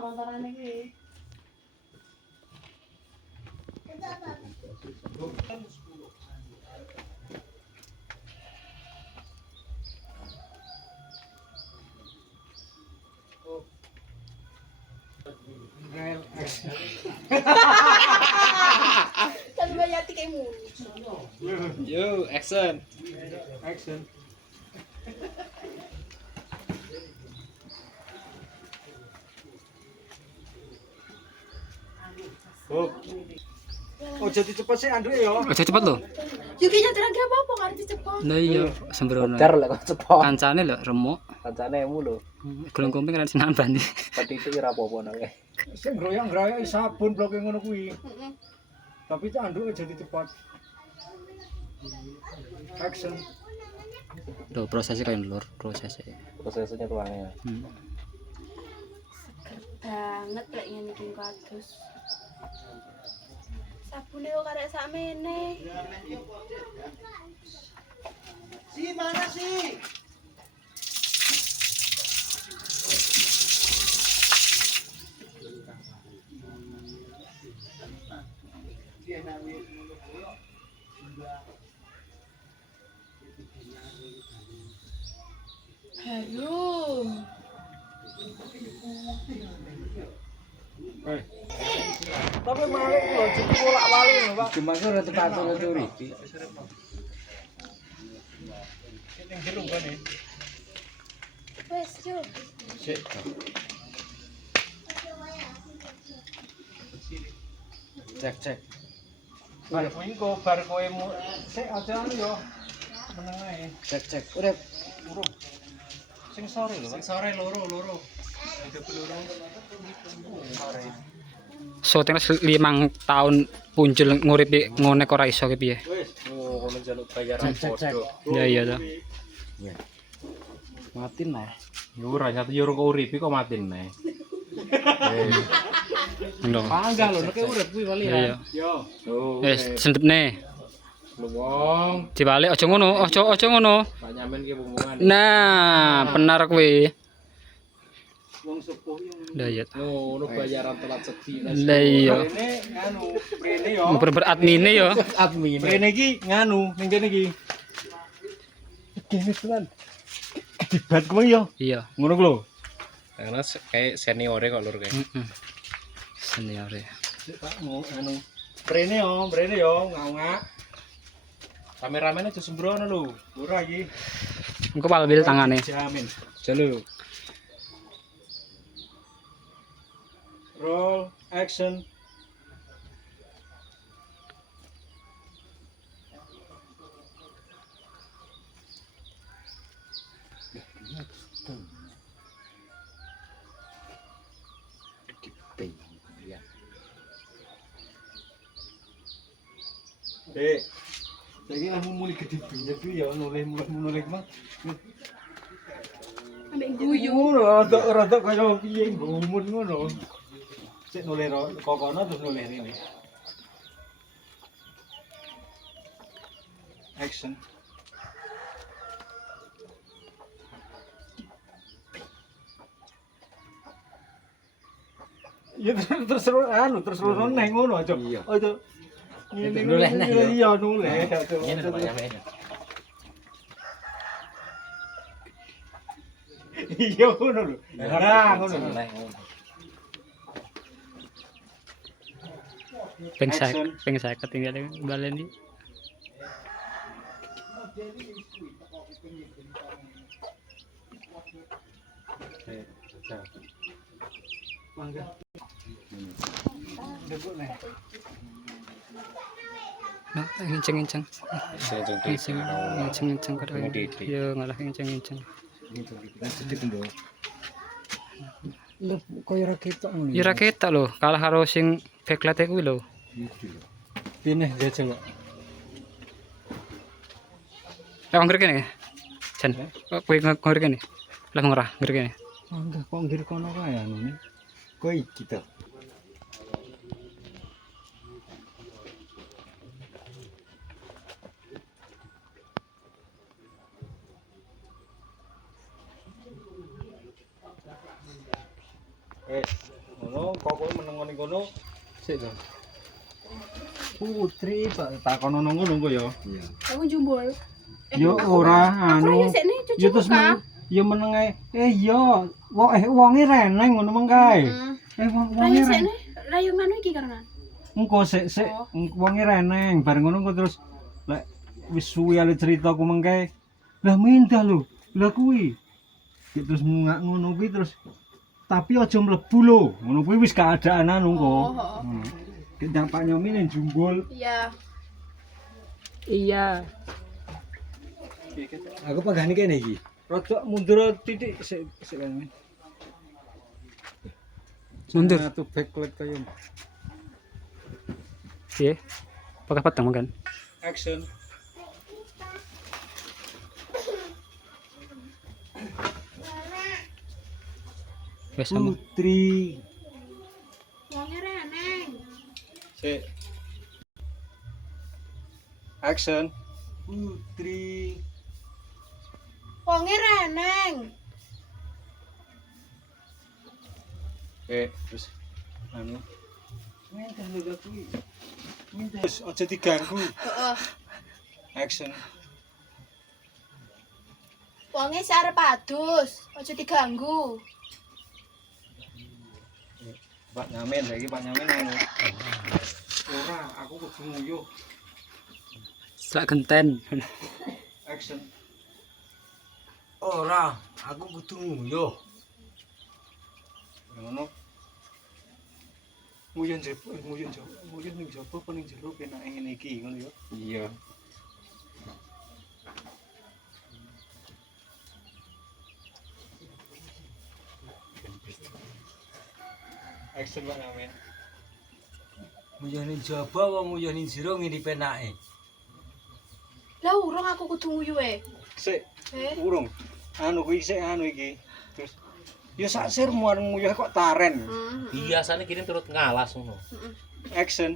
montorane iki. Kan bayati kay mo. Yo, action. Action. Oh. Oh jadi cepet sih Andrew ya. Aja cepet lho. Yuki nyetir lagi apa kan cepet. Lah iya sembrono. Dar lah kok cepet. Kancane lho remuk. Kancane emu lho. Gulung kumping kan sinan bandi. Pati itu ora apa-apa nang. Sing groyong-groyong sabun bloke ngono kuwi. Tapi itu Andrew jadi cepat. Action. Lho prosesnya kayak lur, prosesnya. Prosesnya tuangnya. Banget lek ngene iki kados. Sabune kok karek sakmene. Si mana sih? Harum. Tapi malik lho, jadi bolak-balik lho, Pak. Cuma ora tepat curi. Sing jero kan ya. Wes, yo. Sik. Cek. Bar kuwi kok bar kowe sik aja anu yo. Meneng ae. Cek. Urip. Urung. Sing sore lho, Pak. Sing sore loro. Ada peluru. Sore. Syuting 5 tahun muncul nguripi ngonek ora iso ki piye. Oh, kono jaluk bayaran podo. Ya iya to. Matin lah. Yo ora nyatu yo kok uripi kok matin nih. Lho. Panggal lho nek urip kuwi wali Iya. ya. Yo. Wis sendepne. Lu wong, Dibalik aja ngono, aja ngono. tak nyamen ki omongan. Nah, benar kuwi. Wong sepuh yang Lah iya. Ngono bayaran telat sedhi. Lah iya. Prene nganu, prene yo. Bener admine yo. Admin. Prene iki nganu ning kene iki. Kene tenan. Dibat kuwi yo. Iya. Ngono ku lho. Karena kayak seniore kok lur kayak. Heeh. Senior ya. Pak nganu. Prene yo, ngawak. Kameramen aja sembrono lho. Ora iki. Engko palbil tangane. Jamin. Jalo. Roll action. Saiki aku mulai gede banget ya mulai mah. Ambek guyu. Rada kaya piye ngumun ngono. Sik noleh kokono terus noleh rene. Action. Ya terus neng ngono aja. Aja. Noleh neh yo. Iya noleh. Ngene to Pak Yamin. Iya ngono lho. Nah ngono. Peng saya ketinggalan baleni. Mangga. Debuk nih. Nah, nginceng-nginceng. Nginceng-nginceng kada. Yo ngalah nginceng-nginceng. Lho koyo ra ketok ngono. Ya ra ketok lho, kalah karo sing backlight kuwi lho. Pine jajal kok. Lah ngger kene. Jan, kowe ngger kene. Lah ngerah ngger kene. Enggak kok ngir kono kae anune. Kowe iki to. Ngono kok kowe meneng ngene kono. Sik to. Putri takono ngono kok ya. Iya. Aku jumbul. Yo ora Aku anu. ya sik nih cucu Yo terus yo meneng ae. Yo, wonge reneng ngono mengkae. Wonge Ayo sik reneng. nih, rayu nganu iki karena. Engko sik wonge reneng bareng ngono kok terus lek wis suwi ale cerita ku mengkae. Lah mindah lho. Lah kuwi. Terus mungak ngono kuwi terus tapi aja mlebu lho. Ngono kuwi wis keadaan anu kok. Kita Pak Nyomi ning Jumbul. Iya. Iya. Aku pegani kene iki. Rodok mundur titik sik kene. Mundur. Satu backlight kaya. Iya. Pakai patang makan. Action. Wes sama. Putri. Wonge reneng. Sik. Action. Putri. Wonge reneng. Terus anu. Minta lho kuwi. Minta aja diganggu. Heeh. Action. Wonge sarep adus, aja diganggu. Pak Nyamin, lagi Pak Nyamin anu. Ora, aku kudu nguyuh. Sak genten. Action. Ora, aku kudu nguyuh. Ngono. Nguyuh ning jaba apa ning jero penake ngene iki ngono ya. Iya. Action Pak Nyamin. Nguyuh ning jaba apa nguyuh ning jero ngene penake. Lah urung aku kudu nguyuhe. Sik, Eh, urung. Anu kuwi sik anu iki. Terus ya sak sirmu areng nguyuh kok taren. Biasanya gini turut ngalas ngono. Action.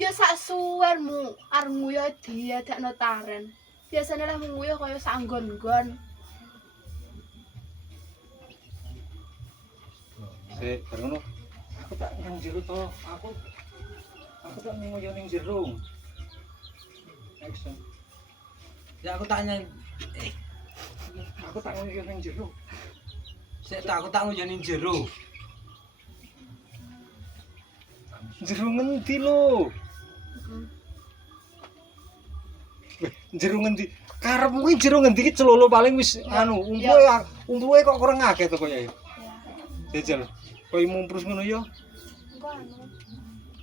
Ya sak suwermu areng nguyuh diadakno taren. Biasane lah nguyuh kaya sak nggon-nggon. Sik, bareng ngono. Aku tak nang jero to. Aku tak nguyuh ning jero. Action. Ya aku tanya, Aku tak nguyuh ning jero. sik tak aku tak nguyuh ning jero. Jero ngendi lho? Jero ngendi? Karepmu kuwi jero ngendi iki celolo paling wis anu, umpuhe kok kurang akeh to kaya ya. Jajal. Koyo mumprus ngono ya. Engko anu.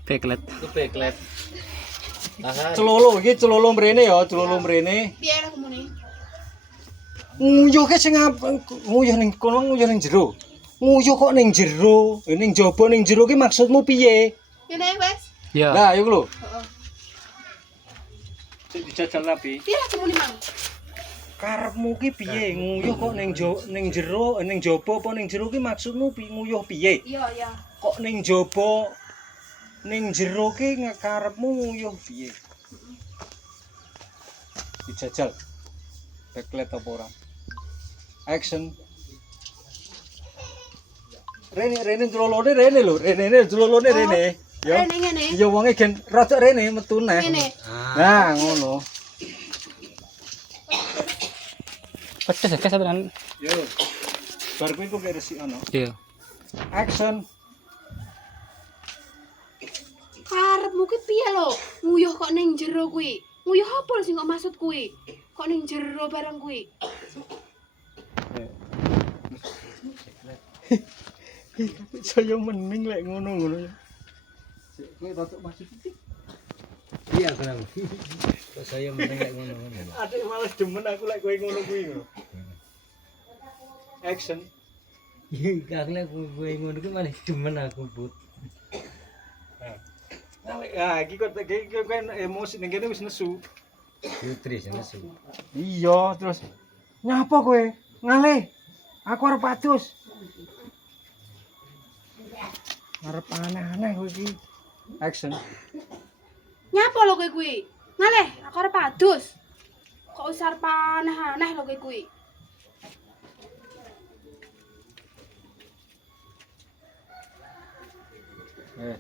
Backlight. Itu backlight. Tahan. Celolo iki celolo mrene ya, celolo mrene. Piye lah kemuni? Nguyuh ke sing nguyuh ning kono nguyuh ning jero. Nguyuh kok ning jero, ning jaba ning jero ki maksudmu piye? Ngene wes. Ya. Lah, iku lho. Heeh. Sik dijajal nabi. Piye lah kemuni, Mang? Karepmu ki piye? Nguyuh kok ning jero, ning jaba apa ning jero ki maksudmu nguyuh piye? Iya, iya. Kok ning jaba ning jero ki karepmu nguyuh piye? Dijajal. Backlight apa ora? Action. Rene celolone rene lho, rene celolone rene. Ya. Rene ngene. Iya wonge gen rodok rene metu neh. Ngene. Nah, ngono. Pedes ya kesatuan. Yo. Bar kuwi kok resik ono. Iya. Action. Karepmu ki piye lho? Nguyuh kok ning jero kuwi. Nguyuh apa sing kok maksud kuwi? Kok ning jero barang kuwi? Saya mending lek ngono-ngono ya. Sik kowe rodok masih titik. Iya kenapa? Kok saya menengok ngono-ngono. Adik males demen aku lek kowe ngono kuwi ngono. Action. Iya, aku lek kowe ngono ki malah demen aku, Bud. Nah, iki kok emosi ning kene wis nesu. Putri sing nesu. Iya, terus nyapa kowe? Ngalih. Aku arep adus. Arep aneh-aneh kowe iki. Action. Nyapa lho kowe kuwi? Ngaleh, aku arep adus. Kok usar paneh-aneh lho kowe kuwi. Eh.